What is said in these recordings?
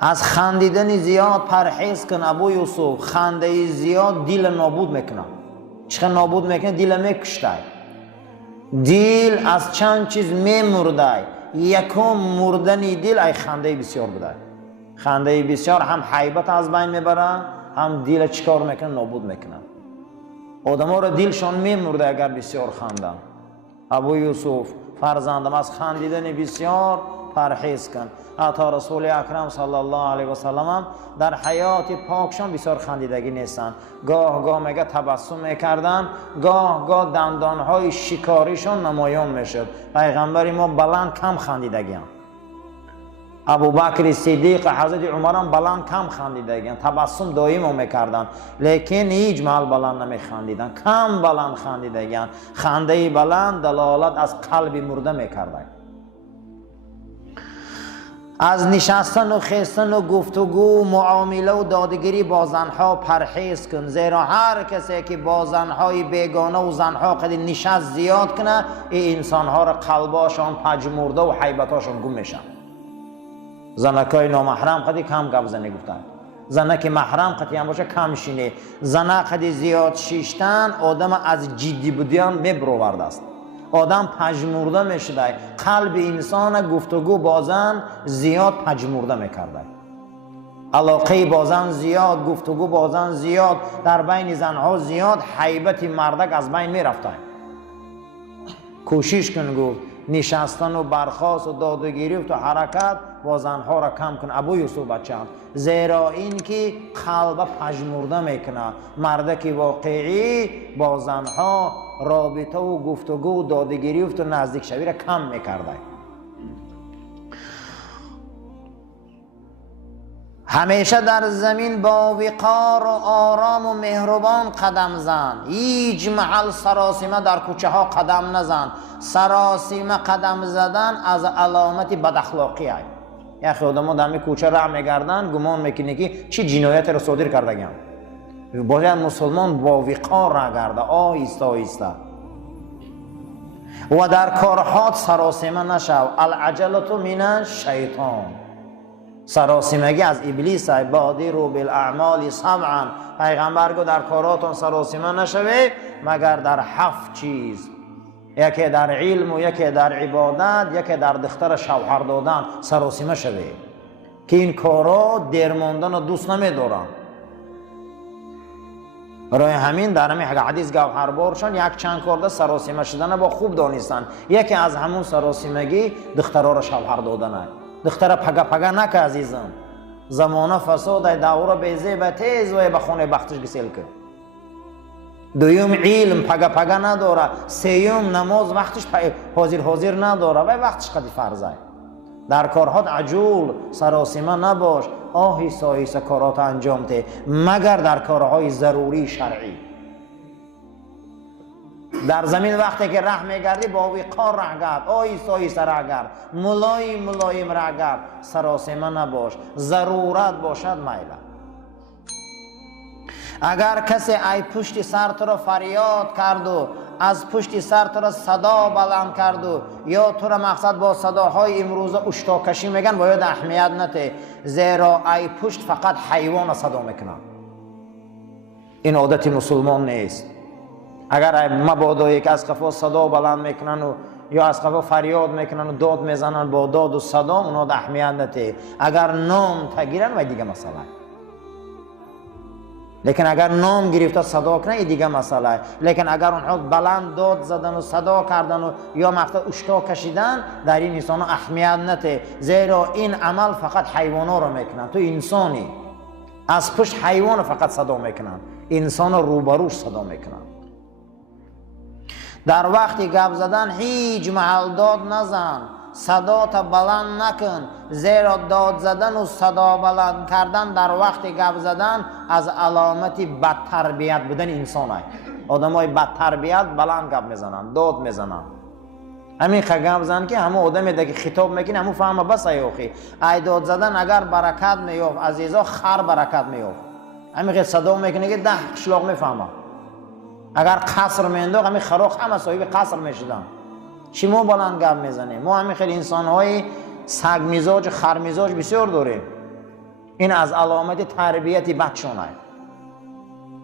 از خندیدن زیاد پرهیز کن ابو یوسف. خنده زیاد دل نابود میکنه. چه نابود میکنه؟ دل میکشته. دل از چند چیز میمرده. یکم مردن دل ای خنده بسیار بوده. خنده بسیار هم حیبت از بین میبره، هم دل چکار میکنه؟ نابود میکنه. آدم ها را دلشان میمرده اگر بسیار خندن. ابو یوسف فرزندم از خندیدن بسیار پرهیز کن. حتی رسول اکرم صلی الله علیه و سلم در حیات پاکشان بسیار خندیدگی نیستن. گاه میگه تبسم میکردن، گاه دندانهای شکاریشان نمایان میشد. پیغمبر ما بلند کم خندیدگی هم. ابوبکر صدیق، حضرت عمر هم بلند کم خندیدگی، تبسم دائم میکردن، لیکن هیچ محل بلند نمیخندیدن، کم بلند خندیدگی. خنده بلند دلالت از قلب مرده میکردن. از نشستن و خیستن و گفتگو، معامله و دادگیری با زنها پرهیز کن، زیرا هر کسی که با زنهای بیگانه و زنها قد نشست زیاد کنه، این انسانها را قلباشان پژمرده و حیبتاشان گم میشن. زنکای نامحرم قدی کم گپ زنی گفتن، زنک محرم قدی هم باشه کم شینه. زنه قدی زیاد شیشتن آدم از جدی بودیان میبرورد است. آدم پژمرده میشده. قلب انسان گفتگو با زن زیاد پژمرده میکرده. علاقه با زن زیاد، گفتگو با زن زیاد، در بین زنها زیاد، حیبت مردک از بین میرفته. کوشش کن گفت نشستن و برخاست و دادگیری و حرکت با زنها را کم کن ابو یوسف بچه‌ام، زیرا این که قلب پژمرده میکنه. مردک واقعی با زنها رابطه و گفتگو و دادگیری و نزدیک شوی را کم میکرده. همیشه در زمین با وقار و آرام و مهربان قدم زن. هیچ محل سراسیمه در کوچه ها قدم نزن. سراسیمه قدم زدن از علامت بد اخلاقی است. یا خودمون در کوچه راه میگردن، گمان میکنه که چی جنایت را صادر کردگان. باید مسلمان با وقار راه گرده، آهسته آهسته. و در کارهات سراسیمه نشو. العجلة من الشیطان. سراسیمگی از ابلیس است. بادروا بالاعمال سبعا. پیغمبر گفت در کاراتون سراسیمه نشوید مگر در 7 چیز، یکی در علم و یکی در عبادت، یکی در دختر شوهر دادن. سراسیمه شوید که این کارا دیر ماندن و دوست نمیدارن. برای همین در همین حدیث گوهربارشان یک چند کار سراسیمه شدن با خوب دانستن. یکی از همون سراسیمگی دخترها را شوهر دادن. دختر پگا نکه عزیزم. زمانه فساد، دوره بیزه به تیز و به خونه بختش گسیل که. دویم علم پگا نداره. سیوم نماز وقتش حاضر نداره و وقتش قدی فرضه. در کارهات عجول سراسیمه نباش. آهسته آهسته کارات انجام ده، مگر در کارهای ضروری شرعی. در زمین وقتی که ره میگردی با وقار ره گرد، آهسته آهسته ره گرد، ملایم ره گرد. سراسیمه نباش. ضرورت باشد میله. اگر کسی ای پشت سر تو را فریاد کرد و از پشت سر تو را صدا بلند کرد و یا تو را مقصد با صداهای امروزه اشتاکشی میگن، باید اهمیت نده، زیرا ای پشت فقط حیوان صدا میکنن. این عادت مسلمان نیست. اگر مبادا یک از قفا صدا بلند میکنن و یا از قفا فریاد میکنن و داد میزنن، با داد و صدا اونا اهمیت نده. اگر نام تگیرن و دیگه مسئله، لیکن اگر نام گرفته صدا کنه این دیگه مسئله. لیکن اگر اونها بلند داد زدن و صدا کردن و یا مقصد اشتا کشیدن، در این انسان اهمیت نده، زیرا این عمل فقط حیوانا رو میکنن. تو انسانی از پشت حیوان فقط صدا میکنن، انسان روبروش صدا میکنن. در وقتی گپ زدن هیچ محل داد نزن، صدا تا بلند نکن، زیرا داد زدن و صدا بلند کردن در وقت گپ زدن از علامت بد تربیت بودن انسان است. آدمای بد تربیت بلند گپ میزنن، داد میزنن. همین گپ زدن که همه آدمی دیگه خطاب میکنه همون فهمه بس ایوخی. ای داد زدن اگر برکت میافت عزیزا، خر برکت میافت. همین صدا میکنه که 10 شلاق میفهمه. اگر قصر مینداخت همین خراخ همه صاحب قصر میشدن. چی ما بلند گپ میزنیم؟ ما همین خیلی انسان های سگ میزاج، خر میزاج بسیار داریم. این از علامت تربیت بچونه.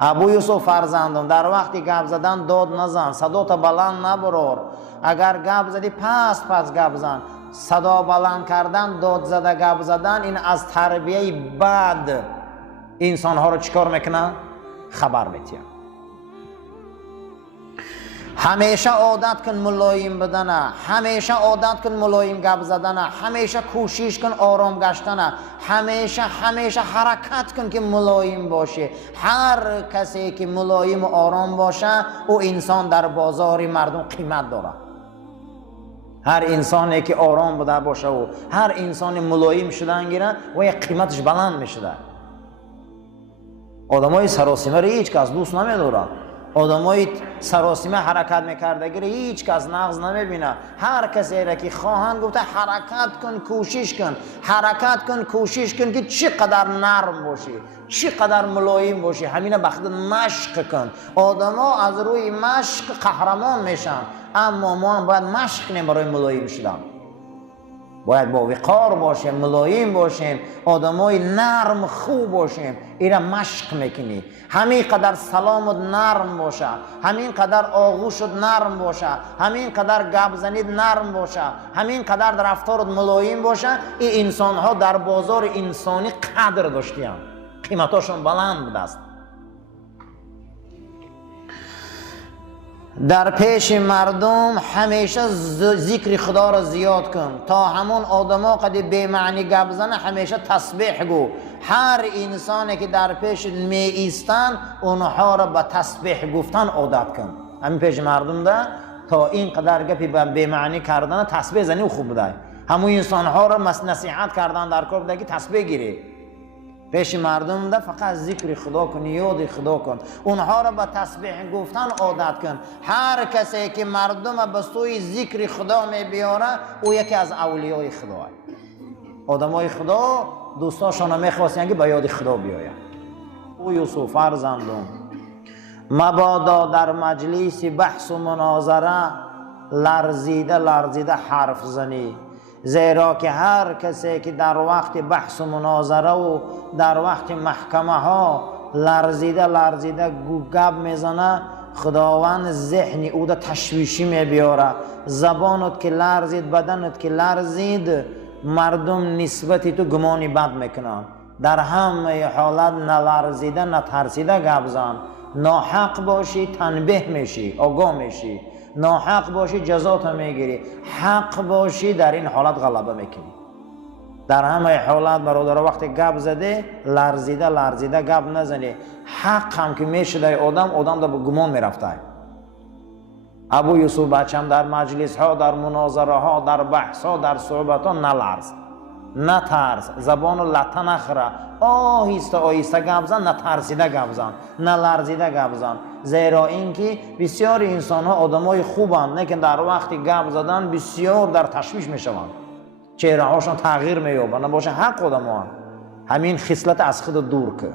ابو یوسف فرزندم در وقتی گپ زدن داد نزن، صدا تا بلند نبرار. اگر گپ زدی پس گپ زن. صدا بلند کردن، داد زده گپ زدن، این از تربیه بد انسان ها رو چیکار میکنه؟ خبر میتیم. همیشه عادت کن ملایم بدنه، همیشه عادت کن ملایم گپ زدنه، همیشه کوشش کن آرام گشتنه، همیشه حرکت کن که ملایم باشه. هر کسی که ملایم و آرام باشه او انسان در بازار مردم قیمت داره. هر انسانی که آرام بوده باشه و هر انسان ملایم شدن گیره و یک قیمتش بلند میشه. آدمای سراسیمه رو هیچ کس دوست نمیداره. آدمای سراسیمه حرکت میکردگی رو هیچ کس نقض نمیبینه. هر کسی را که خواهند گفته حرکت کن، کوشش کن، حرکت کن، کوشش کن که چقدر نرم باشی، چقدر ملایم باشی. همینه بخاطر مشق کن. آدما از روی مشق قهرمان میشن، اما ما هم باید مشق کنیم برای ملایم شدن. باید با وقار باشیم، ملایم باشیم، آدمای نرم خوب باشیم. اینا مشق میکنی. همین قدر سلامت نرم باشه، همین قدر آغوشت نرم باشه، همین قدر گپ زنید نرم باشه، همین قدر در رفتارت ملایم باشه. این انسان ها در بازار انسانی قدر داشتیم، قیمتاشون بلند بود است. در پیش مردم همیشه ذکر خدا را زیاد کن. تا همون آدما قد بی معنی گپ زنه همیشه تسبیح گو. هر انسانی که در پیش می ایستن اونها را به تسبیح گفتن عادت کن. همین پیش مردم ده تا این قدر گپی بی معنی کردن تسبیح زنی و خوب بوده. همون انسان ها را نصیحت کردن در کار بوده که تسبیح گیری. پیش مردم ده فقط ذکر خدا کن، یاد خدا کن، اونها را به تسبیح گفتن عادت کن. هر کسی که مردم به سوی ذکر خدا می بیاره او یکی از اولیای خدا. آدمای خدا دوستاشون میخواستن که به یاد خدا بیاین. او یوسف فرزندم مبادا در مجلس بحث و مناظره لرزیده حرف زنی. زیرا که هر کسی که در وقت بحث و مناظره و در وقت محکمه ها لرزیده گپ میزنه، خداوند ذهن او را تشویشی میبیاره. زبانت که لرزید، بدنت که لرزید، مردم نسبت تو گمانی بد میکنن. در همه حالت نلرزیده نترسیده گپ زن. ناحق باشی تنبیه میشی، آگاه میشی. ناحق باشی جزات میگیری، حق باشی در این حالت غلبه میکنی. در همه حالت برادر وقتی گپ زده لرزیده گپ نزنی. حق هم که میشده آدم در گمان میرفته. ابو یوسف بچم در مجلس ها، در مناظره ها، در بحث ها، در صحبت ها نلرز، نترس، زبان لطه نخره، آهسته گپ زن، نترسیده گپ زن، نلرزیده گپ زن. زیرا اینکه بسیار انسان ها آدمای خوبند، لیکن در وقتی گپ زدن بسیار در تشویش میشوند، چهره هاشون تغییر مییابند. باشه حق آدم ها همین خصلت از خود دور که